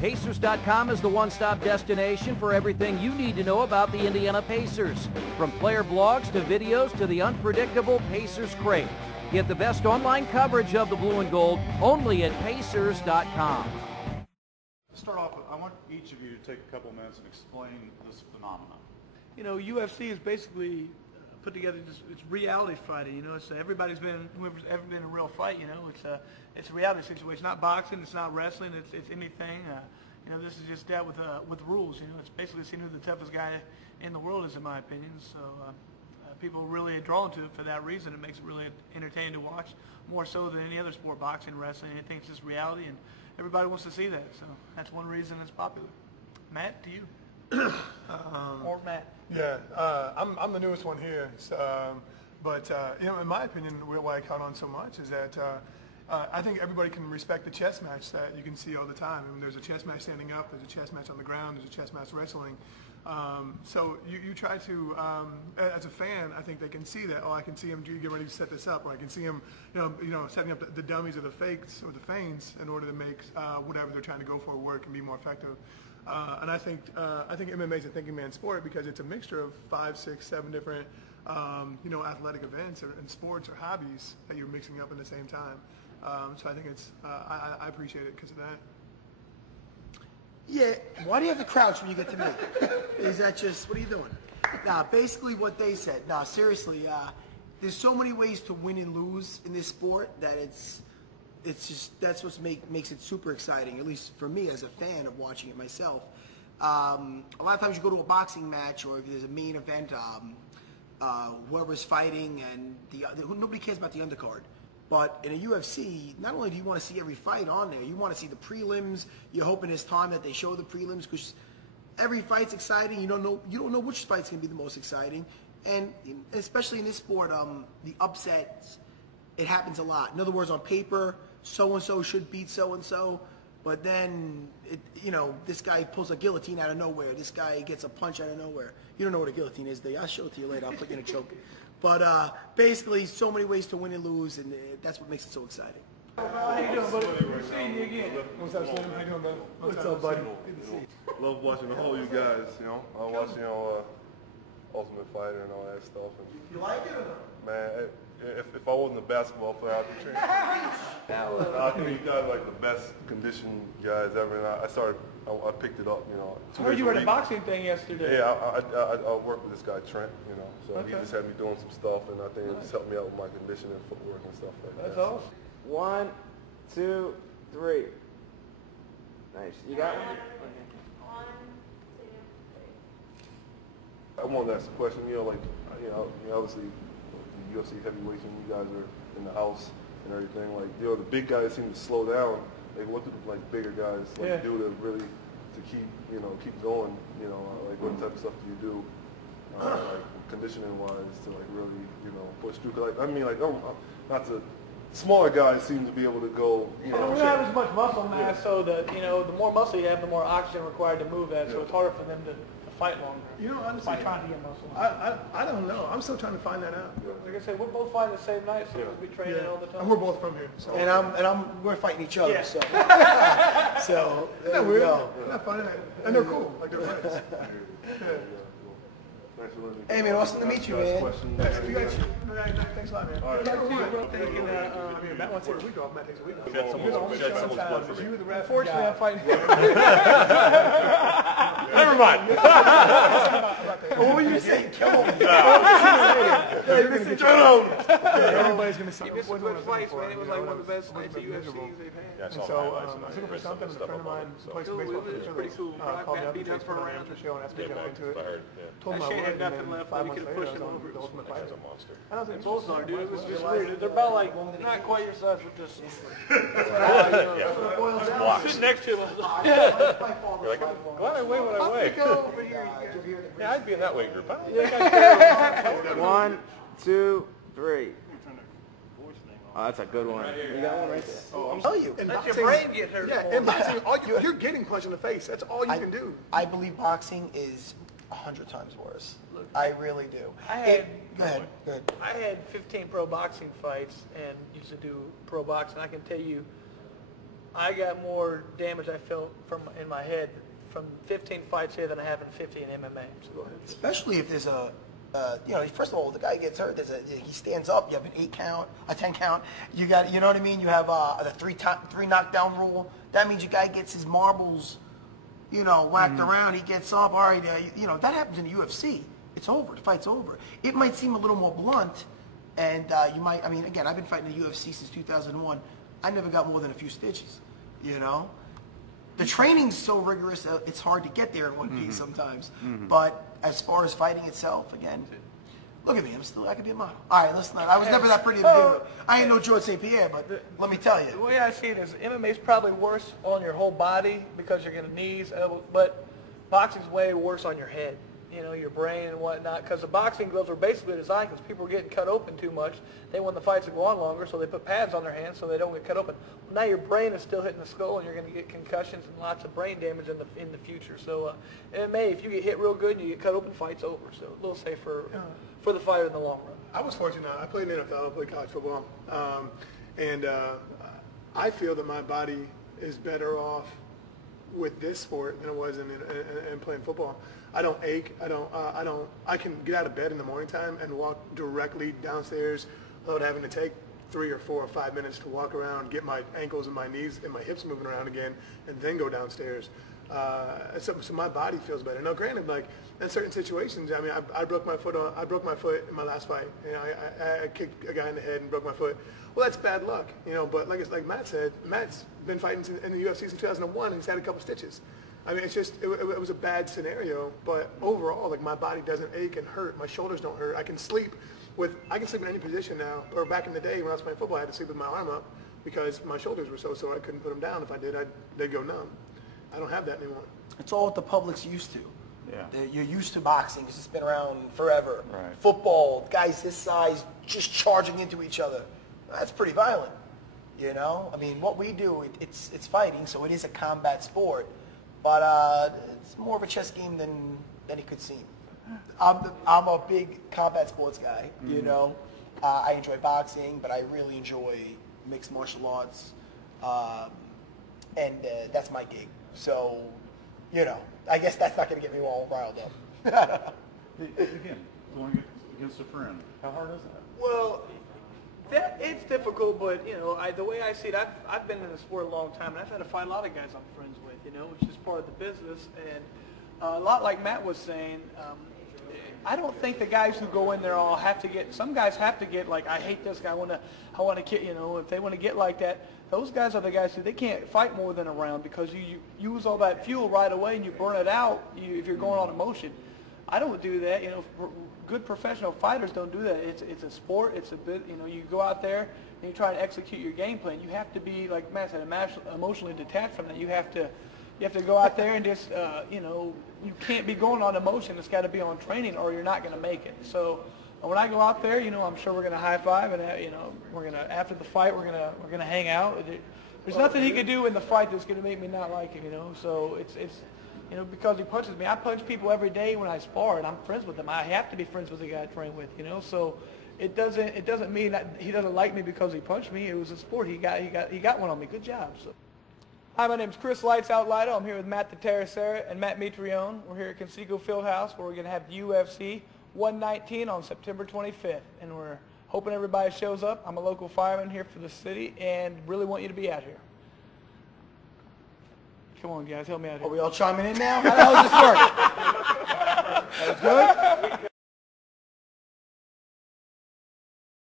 Pacers.com is the one-stop destination for everything you need to know about the Indiana Pacers. From player blogs to videos to the unpredictable Pacers crate. Get the best online coverage of the blue and gold only at Pacers.com. To start off with, I want each of you to take a couple minutes and explain this phenomenon. You know, UFC is basically put together, it's reality fighting. You know, it's whoever's ever been in a real fight. You know, it's a reality situation. Not boxing, it's not wrestling, it's anything. You know, this is just dealt with rules. You know, it's basically seeing who the toughest guy in the world is, in my opinion. So people are really drawn to it for that reason. It makes it really entertaining to watch, more so than any other sport, boxing, wrestling, anything. It's just reality, and everybody wants to see that. So that's one reason it's popular. Matt, to you. Or Matt. Yeah, I'm the newest one here, but you know, in my opinion, why I count on so much is that I think everybody can respect the chess match that you can see all the time. I mean, there's a chess match standing up, there's a chess match on the ground, there's a chess match wrestling. So you try to, as a fan, I think they can see that. Oh, I can see him get ready to set this up, or I can see him, you know, setting up the dummies or the fakes or the feints in order to make whatever they're trying to go for work and be more effective. And I think MMA is a thinking man's sport because it's a mixture of 5, 6, 7 different you know, athletic events and sports or hobbies that you're mixing up at the same time. So I think it's I appreciate it because of that. Yeah, why do you have to crouch when you get to me? Is that just, what are you doing? Nah, basically what they said. Nah, seriously, there's so many ways to win and lose in this sport that it's just, that's what makes it super exciting, at least for me as a fan of watching it myself. A lot of times you go to a boxing match, or if there's a main event, whoever's fighting, and nobody cares about the undercard. But in a UFC, not only do you want to see every fight on there, you want to see the prelims. You're hoping it's time that they show the prelims because every fight's exciting. You don't know which fight's going to be the most exciting, and especially in this sport, the upsets, it happens a lot. In other words, on paper, so and so should beat so and so, but then you know, this guy pulls a guillotine out of nowhere. This guy gets a punch out of nowhere. You don't know what a guillotine is, I'll show it to you later. I'll put you in a choke. But basically, so many ways to win and lose, and that's what makes it so exciting. How you doing, buddy? We're seeing you again. What's up, Slim? How you doing, brother? What's up, buddy? Good to see you. Love watching all you guys, you know. I watch, you know, Ultimate Fighter and all that stuff. And, You like it or not? man, if I wasn't a basketball player, I'd be training. I think you guys are like the best conditioned guys ever, and I picked it up, you know. I heard you were at a boxing thing yesterday. Yeah, I worked with this guy Trent, you know, so he just had me doing some stuff, and I think it just helped me out with my conditioning, footwork, and stuff like that. That's awesome. 1, 2, 3. Nice. You got one? I wanted to ask a question, you know, like, you know, obviously the UFC heavyweights when you guys are in the house and everything, like, you know, the big guys seem to slow down. Like, what do like bigger guys like do to really keep going? You know, like what type of stuff do you do, like conditioning wise, to like really push through? Cause like, I mean, like, not to. Smaller guys seem to be able to go. You don't have as much muscle mass, so that the more muscle you have, the more oxygen required to move that. So it's harder for them to fight longer. You know, honestly, by trying to get muscle. I don't know. I'm still trying to find that out. Like I said, we're both fighting the same night, so we train all the time. And we're both from here. So. And we're fighting each other. Yeah. So, so there we weird. go. Not funny, and they're cool. Like they're friends. Hey man, awesome to meet you, man. Thanks a lot, man. Matt wants to take a week off. Matt takes a week off. Unfortunately, I'm fighting. Never mind. What were you saying? Kill him. Everybody's going to see. He missed some good fights, man. It was like one of the best nights of UFCs they've had. And so I was looking for something. A friend of mine plays some baseball for the Phillies. Called me up and takes for an amateur show and asked me to get into it. Told him I would, and then 5 months later I was on the Ultimate Fighter. I don't think Both are, dude. It was just weird. They're about like, not quite your size, but just. Sitting next to him. You're like, glad I weigh what I weigh. Yeah, I'd be in that weight group. I don't think I could. 1, 2, 3. Oh, that's a good one. You got one right there. Oh, I'm telling you. Let your brain get hurt. Yeah, in boxing, you're getting punched in the face. That's all you can do. I believe boxing is 100 times worse. I really do. Go ahead. I had 15 pro boxing fights and used to do pro boxing. I can tell you, I got more damage I felt in my head from 15 fights here than I have in 50 in MMA. So go ahead. Especially if there's you know, first of all, the guy gets hurt. He stands up. You have an 8 count, a 10 count. You got, you know what I mean. You have the three knockdown rule. That means your guy gets his marbles, you know, whacked around. He gets up. All right, you know that happens in the UFC. It's over. The fight's over. It might seem a little more blunt, and you might. I mean, again, I've been fighting the UFC since 2001. I never got more than a few stitches. You know, the training's so rigorous. It's hard to get there in one piece sometimes. But as far as fighting itself, again, look at me. I could be a model. All right, listen. I was never that pretty to begin with. I ain't no George St. Pierre, but let me tell you. The way I see it is MMA is probably worse on your whole body because you're going to knees, elbows, but boxing's way worse on your head. You know, your brain and whatnot, because the boxing gloves are basically designed because people are getting cut open too much. They want the fights to go on longer, so they put pads on their hands so they don't get cut open. Well, now your brain is still hitting the skull, and you're going to get concussions and lots of brain damage in the future. So MMA, if you get hit real good and you get cut open, fight's over. So a little safer for the fighter in the long run. I was fortunate. I played in the NFL. I played college football, and I feel that my body is better off with this sport than it was in playing football. I don't ache. I can get out of bed in the morning time and walk directly downstairs without having to take 3 or 4 or 5 minutes to walk around, get my ankles and my knees and my hips moving around again, and then go downstairs. So my body feels better. Now, granted, like in certain situations, I mean, I broke my foot in my last fight. You know, I kicked a guy in the head and broke my foot. Well, that's bad luck, you know. But like Matt said, Matt's been fighting in the UFC since 2001, and he's had a couple stitches. I mean, it's just, it was a bad scenario, but overall, like, my body doesn't ache and hurt. My shoulders don't hurt. I can sleep in any position now. Or back in the day when I was playing football, I had to sleep with my arm up because my shoulders were so sore I couldn't put them down. If I did, they'd go numb. I don't have that anymore. It's all what the public's used to. Yeah. You're used to boxing because it's been around forever. Right. Football, guys this size just charging into each other. That's pretty violent, you know? I mean, what we do, it's fighting, so it is a combat sport. But it's more of a chess game than it could seem. I'm a big combat sports guy, you know. I enjoy boxing, but I really enjoy mixed martial arts, and that's my gig. So, you know, I guess that's not going to get me all riled up. Again, going against a friend, how hard is that? Well, it's difficult, but you know, the way I see it, I've been in the sport a long time, and I've had to fight a lot of guys I'm friends with, you know, which is part of the business. And a lot like Matt was saying, I don't think the guys who go in there all have to get. Some guys have to get like, I hate this guy. I want to get, you know, if they want to get like that. Those guys are the guys who they can't fight more than a round because you use all that fuel right away and you burn it out if you're going on emotion. I don't do that, you know. Good professional fighters don't do that. It's a sport. It's a bit, you know, you go out there and you try to execute your game plan. You have to be, like Matt said, emotionally detached from that. You have to go out there and just, you know, you can't be going on emotion. It's got to be on training, or you're not going to make it. So when I go out there, you know, I'm sure we're going to high five, and you know, we're going to, after the fight, we're going to hang out. There's nothing he could do in the fight that's going to make me not like him, you know. So it's. You know, because he punches me. I punch people every day when I spar, and I'm friends with them. I have to be friends with the guy I train with, you know. So it doesn't mean that he doesn't like me because he punched me. It was a sport. He got one on me. Good job. So. Hi, my name's Chris Lights Out Lido. I'm here with Matt the Terracera and Matt Mitrione. We're here at Conseco Fieldhouse where we're going to have the UFC 119 on September 25th, and we're hoping everybody shows up. I'm a local fireman here for the city, and really want you to be out here. Come on, guys, help me out here. Are we all chiming in now? How the hell does this work?